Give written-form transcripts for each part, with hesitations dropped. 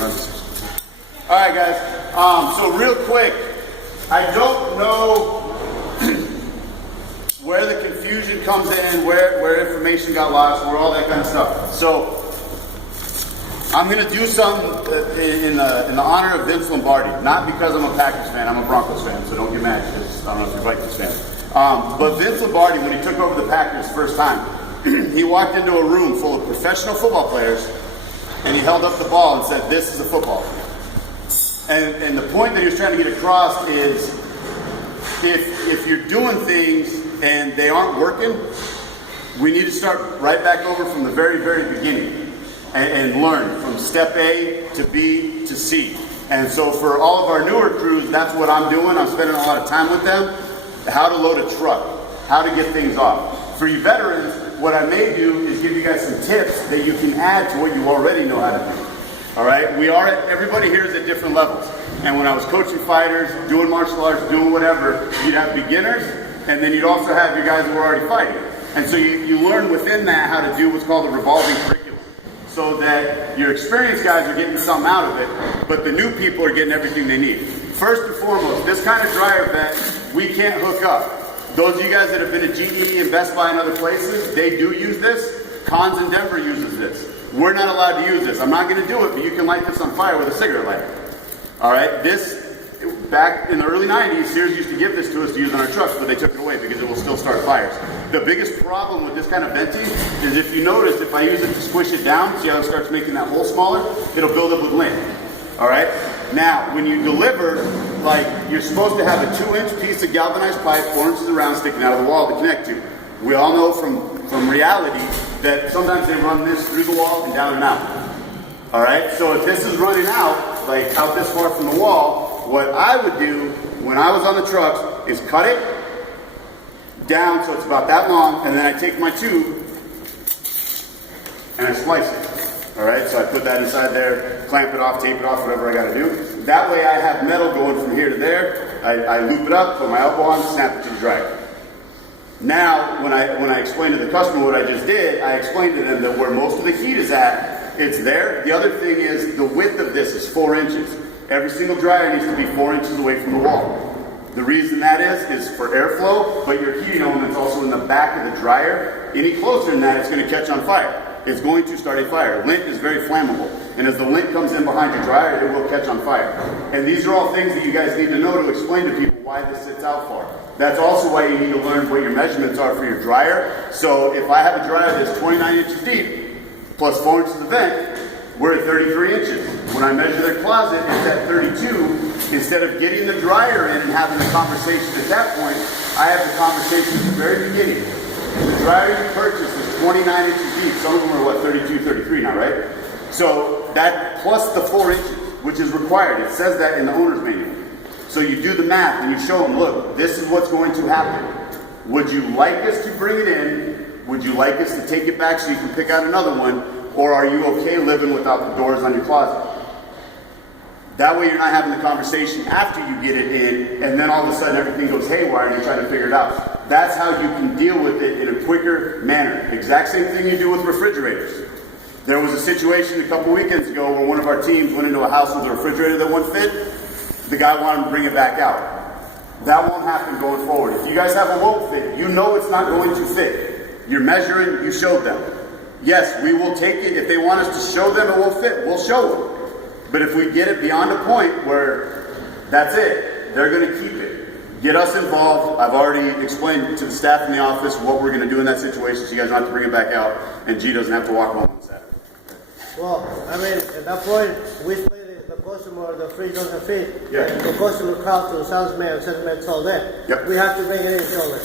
All right, guys. So real quick, I don't know where the confusion comes in, where information got lost, where all that kind of stuff. So I'm going to do something in the honor of Vince Lombardi, not because I'm a Packers fan. I'm a Broncos fan, so don't get mad. I don't know if you're Vikings fan. But Vince Lombardi, when he took over the Packers first time, he walked into a room full of professional football players, and he held up the ball and said, "This is a football field." And the point that he was trying to get across is, if you're doing things and they aren't working, we need to start right back over from the very, very beginning and learn from step A to B to C. And so for all of our newer crews, that's what I'm doing. I'm spending a lot of time with them. How to load a truck, how to get things off. For you veterans, what I may do is give you guys some tips that you can add to what you already know how to do. All right, everybody here is at different levels. And when I was coaching fighters, doing martial arts, doing whatever, you'd have beginners, and then you'd also have your guys who were already fighting. And so you learn within that how to do what's called a revolving curriculum, so that your experienced guys are getting something out of it, but the new people are getting everything they need. First and foremost, this kind of dryer vent, we can't hook up. Those of you guys that have been at GE and Best Buy and other places, they do use this. Cons in Denver uses this. We're not allowed to use this. I'm not going to do it, but you can light this on fire with a cigarette lighter. All right, back in the early 90s, Sears used to give this to us to use on our trucks, but they took it away because it will still start fires. The biggest problem with this kind of venting is, if you notice, if I use it to squish it down, see how it starts making that hole smaller? It'll build up with lint. All right? Now, when you deliver, you're supposed to have a 2-inch piece of galvanized pipe, 4 inches around, sticking out of the wall to connect to. We all know from reality that sometimes they run this through the wall and down and out. All right? So if this is running out, out this far from the wall, what I would do when I was on the trucks is cut it down so it's about that long, and then I take my tube and I slice it. All right, so I put that inside there, clamp it off, tape it off, whatever I got to do. That way I have metal going from here to there. I loop it up, put my elbow on, snap it to the dryer. Now, when I explain to the customer what I just did, I explained to them that where most of the heat is at, it's there. The other thing is the width of this is 4 inches. Every single dryer needs to be 4 inches away from the wall. The reason that is for airflow, but your heating element's also in the back of the dryer. Any closer than that, it's going to catch on fire. It's going to start a fire. Lint is very flammable. And as the lint comes in behind your dryer, it will catch on fire. And these are all things that you guys need to know to explain to people why this sits out far. That's also why you need to learn what your measurements are for your dryer. So if I have a dryer that's 29 inches deep, plus 4 inches of vent, we're at 33 inches. When I measure their closet, it's at 32. Instead of getting the dryer in and having a conversation at that point, I have the conversation at the very beginning. The dryer you purchased is 29 inches deep. Some of them are, 32, 33 now, right? So that plus the 4 inches, which is required. It says that in the owner's manual. So you do the math and you show them, look, this is what's going to happen. Would you like us to bring it in? Would you like us to take it back so you can pick out another one? Or are you okay living without the doors on your closet? That way you're not having the conversation after you get it in, and then all of a sudden everything goes haywire and you're trying to figure it out. That's how you can deal with it in a quicker manner. Exact same thing you do with refrigerators. There was a situation a couple weekends ago where one of our teams went into a house with a refrigerator that wouldn't fit. The guy wanted to bring it back out. That won't happen going forward. If you guys have a won't fit, you know it's not going to fit. You're measuring, you showed them. Yes, we will take it. If they want us to show them it won't fit, we'll show them. But if we get it beyond a point where that's it, they're going to keep it. Get us involved. I've already explained to the staff in the office what we're going to do in that situation, so you guys don't have to bring it back out, and G doesn't have to walk home on Saturday. Well, at that point, we split the customer, the fridge doesn't fit. Yeah. The customer calls to the salesman it's all there. Yep. We have to bring it in shoulder.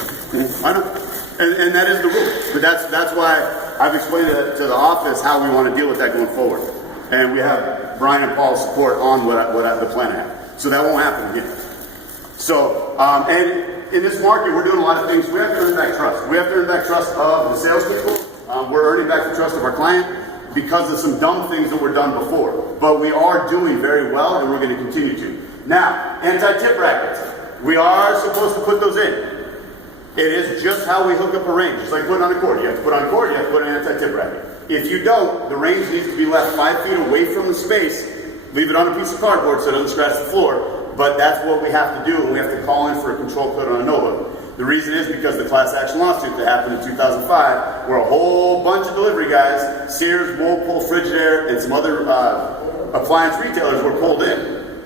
I know. And that is the rule. But that's why I've explained to the office how we want to deal with that going forward. And we have Brian and Paul's support on what the plan I have. So that won't happen again. So, and in this market, we're doing a lot of things. We have to earn back trust. We have to earn back trust of the salespeople. We're earning back the trust of our client because of some dumb things that were done before. But we are doing very well, and we're going to continue to. Now, anti-tip brackets. We are supposed to put those in. It is just how we hook up a range. It's like putting on a cord. You have to put on a cord, you have to put an anti-tip bracket. If you don't, the range needs to be left 5 feet away from the space leave it on a piece of cardboard so it doesn't scratch the floor, but that's what we have to do, and we have to call in for a control code on a Nova. The reason is because the class action lawsuit that happened in 2005, where a whole bunch of delivery guys, Sears, Whirlpool, Frigidaire, and some other appliance retailers were pulled in.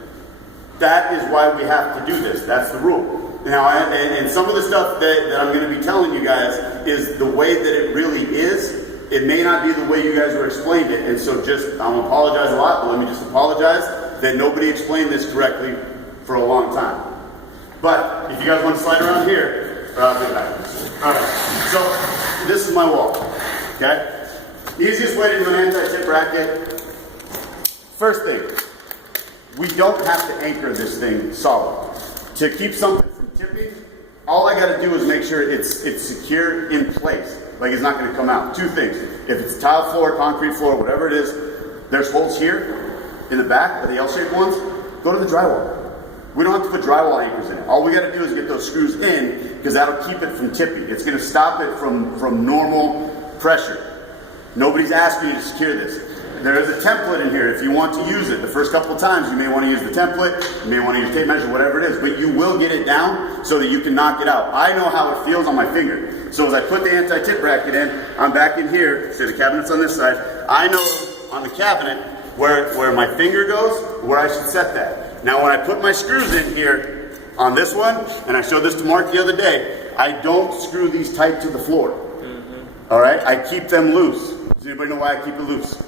That is why we have to do this. That's the rule. Now, and some of the stuff that I'm going to be telling you guys is the way that it really is. It may not be the way you guys were explained it, and so just, I'm going to apologize a lot, but let me just apologize that nobody explained this correctly for a long time. But if you guys want to slide around here, I'll get back. All right, so this is my wall, okay? Easiest way to do an anti-tip bracket. First thing, we don't have to anchor this thing solid. To keep something from tipping, all I got to do is make sure it's secure in place, like it's not going to come out. Two things, if it's tile floor, concrete floor, whatever it is, there's holes here in the back, or the L-shaped ones, go to the drywall. We don't have to put drywall anchors in it. All we got to do is get those screws in, because that'll keep it from tipping. It's going to stop it from normal pressure. Nobody's asking you to secure this. There is a template in here if you want to use it. The first couple of times you may want to use the template, you may want to use tape measure, whatever it is, but you will get it down so that you can knock it out. I know how it feels on my finger. So as I put the anti-tip bracket in, I'm back in here, say the cabinet's on this side, I know on the cabinet where my finger goes, where I should set that. Now when I put my screws in here on this one, and I showed this to Mark the other day, I don't screw these tight to the floor. All right, I keep them loose. Does anybody know why I keep it loose?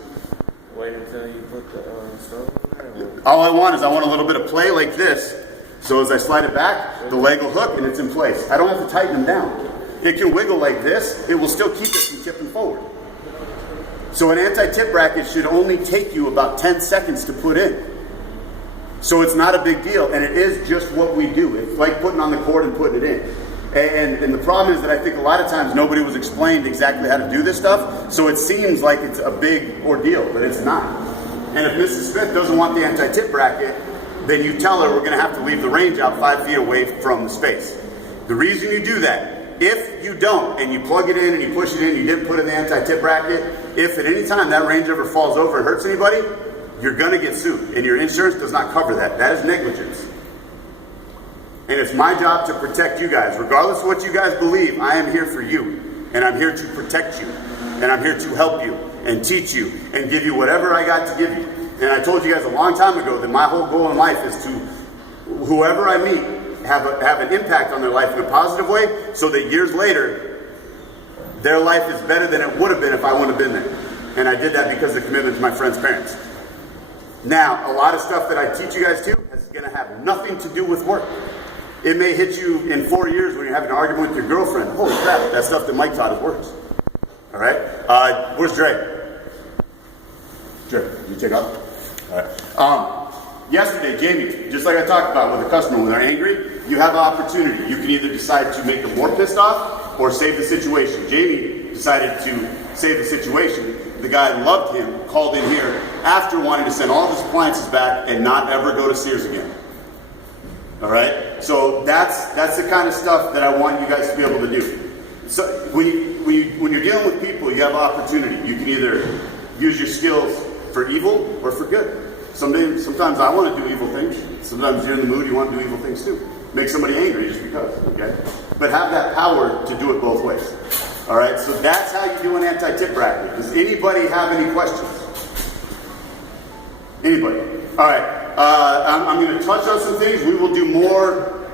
Wait until you put the stuff in there? All I want is I want a little bit of play like this. So as I slide it back, the leg will hook and it's in place. I don't have to tighten them down. It can wiggle like this. It will still keep it from tipping forward. So an anti-tip bracket should only take you about 10 seconds to put in. So it's not a big deal, and it is just what we do. It's like putting on the cord and putting it in. And the problem is that I think a lot of times nobody was explained exactly how to do this stuff, so it seems like it's a big ordeal, but it's not. And if Mrs. Smith doesn't want the anti-tip bracket, then you tell her we're going to have to leave the range out 5 feet away from the space. The reason you do that, if you don't, and you plug it in and you push it in, you didn't put in the anti-tip bracket, if at any time that range ever falls over and hurts anybody, you're going to get sued, and your insurance does not cover that. That is negligence. And it's my job to protect you guys. Regardless of what you guys believe, I am here for you. And I'm here to protect you. And I'm here to help you and teach you and give you whatever I got to give you. And I told you guys a long time ago that my whole goal in life is to, whoever I meet, have an impact on their life in a positive way, so that years later, their life is better than it would have been if I wouldn't have been there. And I did that because of the commitment to my friend's parents. Now, a lot of stuff that I teach you guys to is going to have nothing to do with work. It may hit you in 4 years when you're having an argument with your girlfriend. Holy crap, that stuff that Mike taught us works. All right? Where's Dre? Dre, did you take off? All right. Yesterday, Jamie, just like I talked about with a customer, when they're angry, you have an opportunity. You can either decide to make them more pissed off or save the situation. Jamie decided to save the situation. The guy loved him, called in here after wanting to send all of his appliances back and not ever go to Sears again. All right, so that's the kind of stuff that I want you guys to be able to do. So when you're dealing with people, you have opportunity. You can either use your skills for evil or for good. Sometimes I want to do evil things. Sometimes you're in the mood, you want to do evil things too. Make somebody angry just because, okay? But have that power to do it both ways. All right, so that's how you do an anti-tip bracket. Does anybody have any questions? Anybody? All right. I'm going to touch on some things. We will do more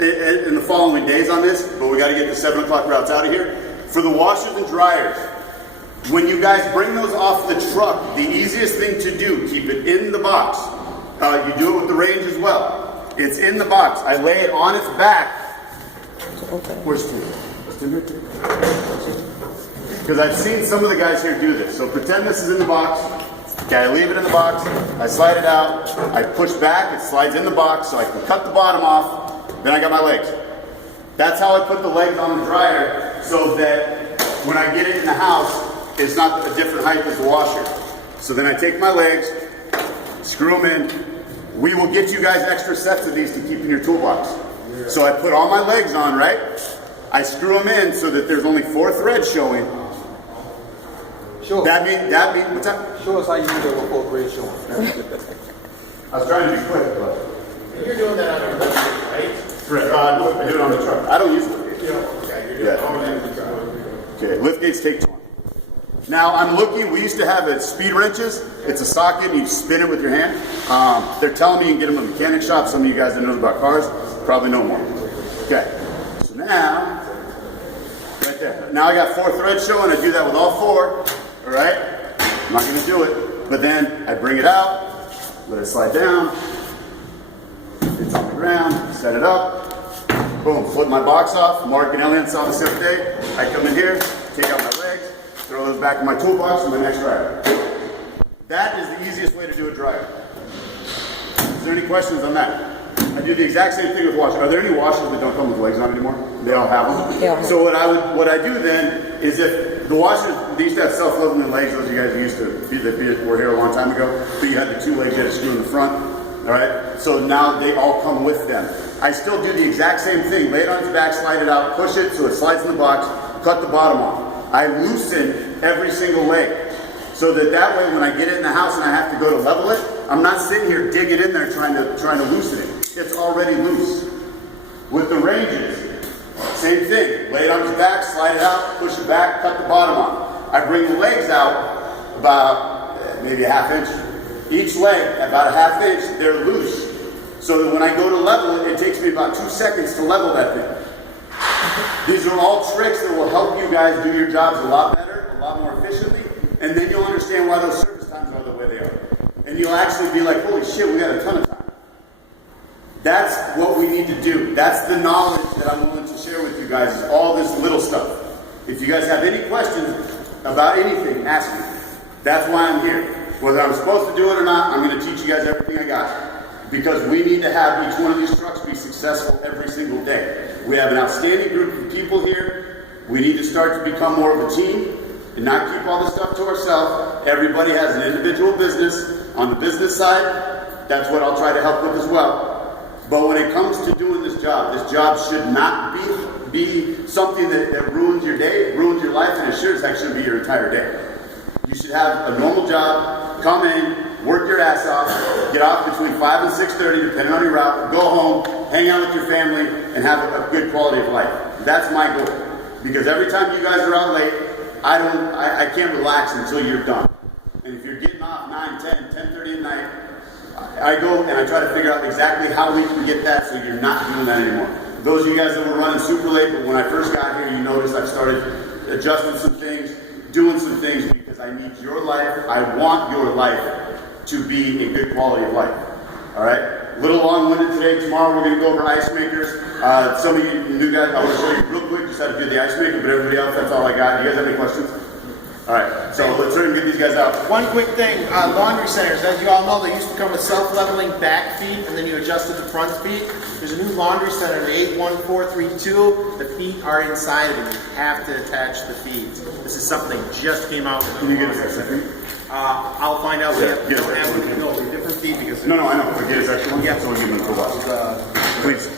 in the following days on this, but we got to get the 7 o'clock routes out of here. For the washers and dryers, when you guys bring those off the truck, the easiest thing to do, keep it in the box. You do it with the range as well. It's in the box. I lay it on its back. Where's Tim? Because I've seen some of the guys here do this. So pretend this is in the box. Okay, I leave it in the box, I slide it out, I push back, it slides in the box so I can cut the bottom off, then I got my legs. That's how I put the legs on the dryer, so that when I get it in the house, it's not a different height as the washer. So then I take my legs, screw them in. We will get you guys extra sets of these to keep in your toolbox. So I put all my legs on, right? I screw them in so that there's only 4 threads showing. Sure. That means, what's that? Show us how you do that with 4 threads showing. I was trying to be quick, but. And you're doing that on your lift gate, right? Correct. I do it on the truck. I don't use lift gates. Okay, you're doing all that on the truck. Okay, lift gates take 20. Now I'm looking, we used to have it speed wrenches. It's a socket and you spin it with your hand. They're telling me you can get them at a mechanic shop. Some of you guys that know about cars probably know more. Okay, so now, right there. Now I got 4 threads showing. I do that with all 4, all right? I'm not gonna do it, but then I bring it out, let it slide down, it's on the ground, set it up, boom, flip my box off. Mark and Elian saw this the other day. I come in here, take out my legs, throw those back in my toolbox for my next dryer. That is the easiest way to do a dryer. Is there any questions on that? I do the exact same thing with washers. Are there any washers that don't come with legs on anymore? They all have them? Yeah. So what I do then is if the washers, they used to have self-leveling legs, those of you guys who used to were here a long time ago, but you had the 2 legs you had to screw in the front, all right? So now they all come with them. I still do the exact same thing. Lay it on its back, slide it out, push it so it slides in the box, cut the bottom off. I loosen every single leg so that way when I get it in the house and I have to go to level it, I'm not sitting here digging in there trying to loosen it. It's already loose. With the ranges, same thing. Lay it on its back, slide it out, push it back, cut the bottom off. I bring the legs out about maybe a ½ inch. Each leg about a ½ inch, they're loose. So that when I go to level it, it takes me about 2 seconds to level that thing. These are all tricks that will help you guys do your jobs a lot better, a lot more efficiently, and then you'll understand why those service times are the way they are. And you'll actually be like, holy shit, we got a ton of time. That's what we need to do. That's the knowledge that I'm willing to share with you guys, is all this little stuff. If you guys have any questions about anything, ask me. That's why I'm here. Whether I'm supposed to do it or not, I'm going to teach you guys everything I got. Because we need to have each one of these trucks be successful every single day. We have an outstanding group of people here. We need to start to become more of a team and not keep all this stuff to ourselves. Everybody has an individual business. On the business side, that's what I'll try to help with as well. But when it comes to doing this job should not be something that ruins your day, ruins your life, and it sure as heck should be your entire day. You should have a normal job, come in, work your ass off, get off between 5 and 6:30, depending on your route, go home, hang out with your family, and have a good quality of life. That's my goal. Because every time you guys are out late, I can't relax until you're done. And if you're getting off 9, 10, 10:30 at night, I go and I try to figure out exactly how we can get that so you're not doing that anymore. Those of you guys that were running super late, but when I first got here, you noticed I've started adjusting some things, doing some things, because I need your life, I want your life to be a good quality of life. All right? A little long-winded today. Tomorrow we're going to go over ice makers. Some of you new guys, I want to show you real quick just how to do the ice maker, but everybody else, that's all I got. You guys have any questions? All right, so let's try and get these guys out. One quick thing, laundry centers, as you all know, they used to come with self-leveling back feet, and then you adjusted the front feet. There's a new laundry center, the 81432. The feet are inside of it. You have to attach the feet. This is something that just came out. Can you get us that second? I'll find out. Yeah, We get don't us have that one. No, they're different feet because No, I know. But get us that one. Yeah. So we'll give them a toolbox. Please.